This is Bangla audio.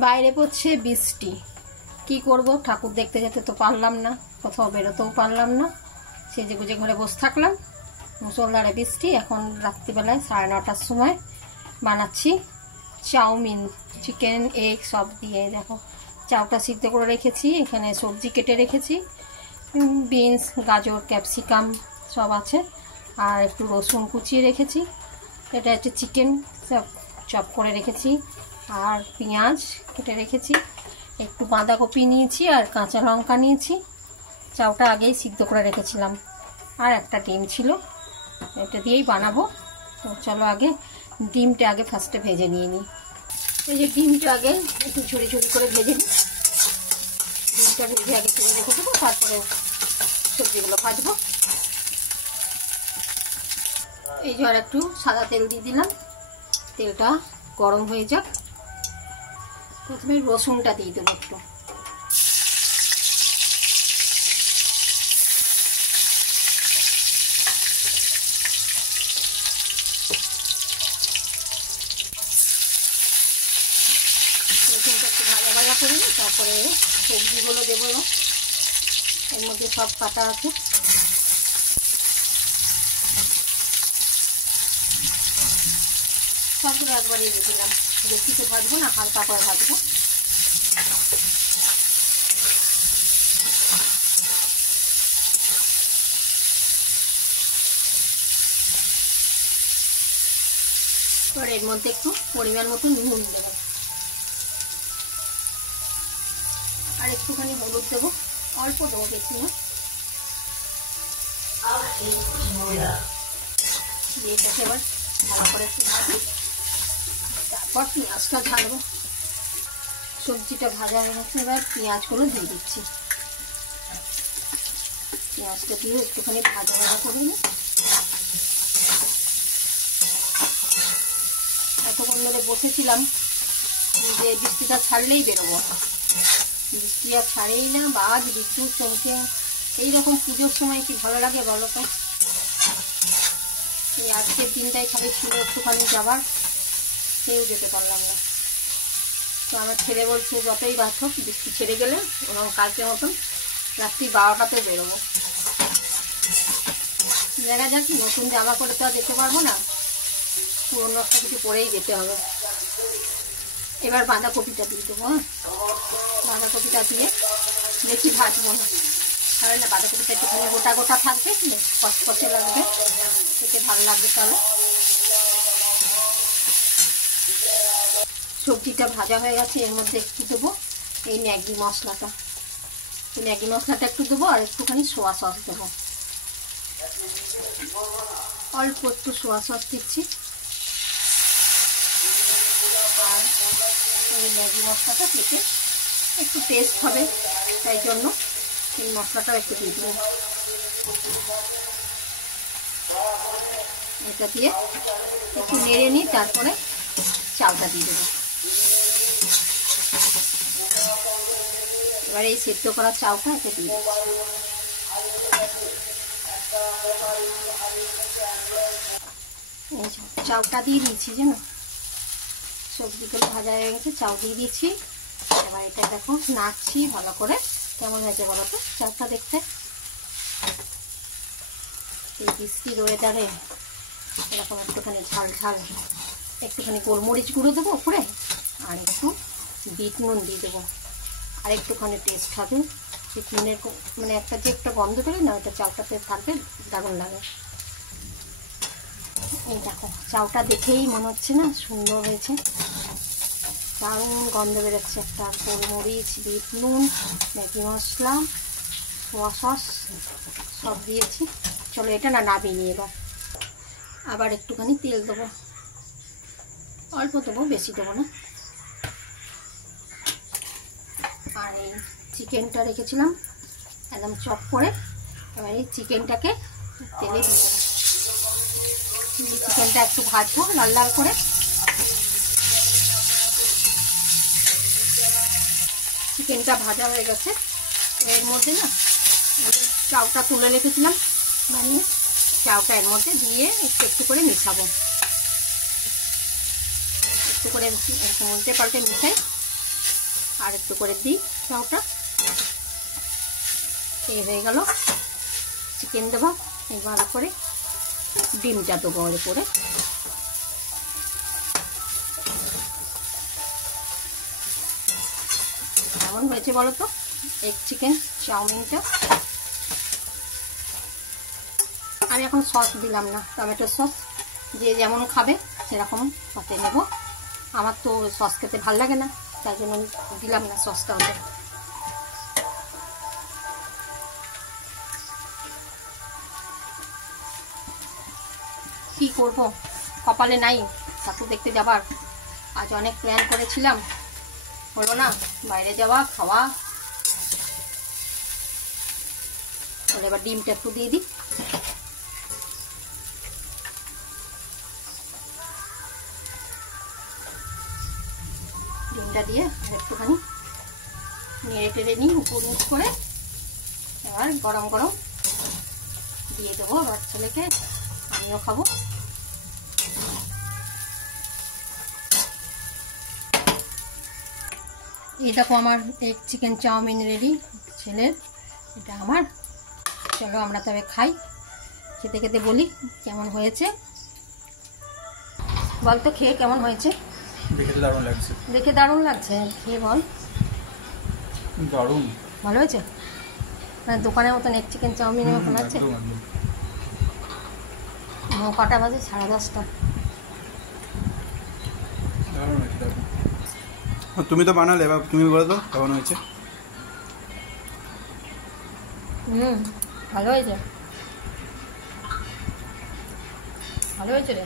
বাইরে পড়ছে বৃষ্টি, কি করব, ঠাকুর দেখতে যেতে তো পারলাম না, কোথাও বেরোতেও পারলাম না, সেজে গুজে ঘরে বসে থাকলাম। মুষলধারে বৃষ্টি। এখন রাত্রিবেলায় 9:30টার সময় বানাচ্ছি চাউমিন, চিকেন এগ সব দিয়ে। দেখো চাউটা সিদ্ধ করে রেখেছি, এখানে সবজি কেটে রেখেছি, বিনস, গাজর, ক্যাপসিকাম সব আছে, আর একটু রসুন কুচিয়ে রেখেছি। এটা হচ্ছে চিকেন, সব চপ করে রেখেছি, আর পেঁয়াজ কেটে রেখেছি, একটু বাঁধাকপি নিয়েছি, আর কাঁচা লঙ্কা নিয়েছি। চাউটা আগেই সিদ্ধ করে রেখেছিলাম, আর একটা ডিম ছিল, এটা দিয়েই বানাবো। তো চলো আগে ডিমটা আগে ফার্স্টে ভেজে নিয়ে নিই। এই যে ডিমটা আগে একটু ঝুড়ি ঝুড়ি করে ভেজে নিই। ডিমটা ভেজে আগে তুলে রেখে দেবো, তারপরে সবজিগুলো ভাজবো। এই যে আর একটু সাদা তেল দিয়ে দিলাম, তেলটা গরম হয়ে যাক। প্রথমে রসুনটা দিয়ে দেবো একটু, রসুনটা একটু ভাজা ভাজা করে নিই, তারপরে সবজিগুলো দেবো। এর মধ্যে সব কাটা আছে, সবগুলো একবারে দিয়ে দিলাম। বেশিতে ভাজবো না, হালকা করে ভাজবো। এবার এর মধ্যে একটু পরিমাণ মতো নুন দেবো, আর একটুখানি হলুদ দেবো, অল্প দেবো, বেশি না। এটাকে এবার ভালো করে একটু ভাজি, তারপর পেঁয়াজটা ঢালবো। সবজিটা ভাজা হয়ে গেছে, এবার পেঁয়াজগুলো দিয়ে দিচ্ছি। পেঁয়াজটা দিয়ে একটুখানি ভাজা ভাজা করে নিই। এতক্ষণ ধরে বসেছিলাম যে বৃষ্টিটা ছাড়লেই বেরোবো, বৃষ্টি আর ছাড়েই না, বাজ বিদ্যুৎ চমকে। এইরকম পুজোর সময় কি ভালো লাগে বলো তো। এই আজকের দিনটাই খালি ছিল একটুখানি যাবার, কেউ যেতে পারলাম না। তো আমার ছেলে বলছে যতই বাদ হোক, বৃষ্টি ছেড়ে গেলে এবং কালকে মতন রাত্রি 12টাতে বেরোবো। দেখা যাক, নতুন জামা পরে তো আর যেতে পারবো না, পুরোনো একটা কিছু পরেই যেতে হবে। এবার বাঁধাকপিটা দিয়ে দেবো। বাঁধাকপিটা দিয়ে বেশি ভাজবো না, তাহলে না বাঁধাকপিটা একটুখানি গোটা গোটা থাকবে, কচকচে লাগবে, খেতে ভালো লাগবে। তাহলে সবজিটা ভাজা হয়ে গেছে, এর মধ্যে একটু দেবো এই ম্যাগি মশলাটা। এই ম্যাগি মশলাটা একটু দেবো, আর একটুখানি সোয়া সস দেবো, অল্প একটু সোয়া সস দিচ্ছি। আর এই ম্যাগি মশলাটা খেতে একটু টেস্ট হবে, তাই জন্য এই মশলাটাও একটু দিয়ে দেবো। এটা দিয়ে একটু নেড়ে নিই, তারপরে চালটা দিয়ে দেবো। এবার এই সেদ্ধ করা চাউটা এতে দিয়ে দেবো। চাউটা দিয়ে দিয়েছি, জানো সবজিগুলো ভাজা হয়ে গেছে, চাউ দিয়ে দিয়েছি। এবার এটা দেখো নাড়ছি ভালো করে। কেমন হয়েছে বলো তো চাউটা দেখতে? এই বৃষ্টির ওয়েদারে এরকম একটুখানি ঝাল ঝাল, একটুখানি গোলমরিচ গুঁড়ো দেবো উপরে, আর একটু বিট নুন দিয়ে দেবো, আর একটুখানি টেস্ট হবে। বিট নুনের মানে একটা যে একটা গন্ধ বেরো না, ওটা চাউটাতে থাকবে, দারুণ লাগে। এই দেখো চাউটা দেখেই মনে হচ্ছে না সুন্দর হয়েছে, দারুণ গন্ধ বেরোচ্ছে একটা। গোলমরিচ, বিট নুন, ম্যাগি মশলা, সোয়া সস সব দিয়েছি। চলো এটা না নামিয়ে নিই। এবার আবার একটুখানি তেল দেবো, অল্প দেবো, বেশি দেবো না। আর এই চিকেনটা রেখেছিলাম একদম চপ করে, এবার এই চিকেনটাকে তেলে দিয়ে দেবো। চিকেনটা একটু ভাজবো লাল লাল করে। চিকেনটা ভাজা হয়ে গেছে, এর মধ্যে না চাউটা তুলে রেখেছিলাম, মানে চাউটা এর মধ্যে দিয়ে একটু একটু করে মিশাবো। একটু করে এরকম উল্টে পাল্টে মিশাই, আর একটু করে দিই চাউটা। এই হয়ে গেল চিকেন দেবো। এবার করে ডিমটা দেবো ওর উপরে। কেমন হয়েছে বলো তো এগ চিকেন চাউমিনটা। আর এখন সস দিলাম না, টমেটো সস যে যেমন খাবে সেরকম পাতে নেব। আমার তো সস খেতে ভালো লাগে না, তাই জন্য দিলাম না সসটা ওদের। কি করব, কপালে নাই ঠাকুর দেখতে যাবার। আজ অনেক প্ল্যান করেছিলাম, হলো না। বাইরে যাওয়া, খাওয়া। তাহলে এবার ডিমটা একটু দিয়ে দিই। ডিমটা দিয়ে আর একটুখানি নেড়ে টেড়ে নিই উপর মুখ করে। এবার গরম গরম দিয়ে দেবো আমার ছেলেকে, আমিও খাবো। এই দেখো আমার এগ চিকেন চাউমিন রেডি ছেলের, এটা আমার। চলো আমরা তবে খাই। খেতে খেতে বলি কেমন হয়েছে। বল তো খেয়ে কেমন হয়েছে? দেখে দারুণ লাগছে। দেখে দারুণ লাগছে, খেয়ে বল। দারুণ ভালো হয়েছে, মানে দোকানের মতন এগ চিকেন চাউমিনের মতন আছে। কটা বাজে? 10:30। তুমি তো বানালে, এবার তুমি বলো তো কেমন হয়েছে। ভালো হয়েছে, ভালো হয়েছে রে।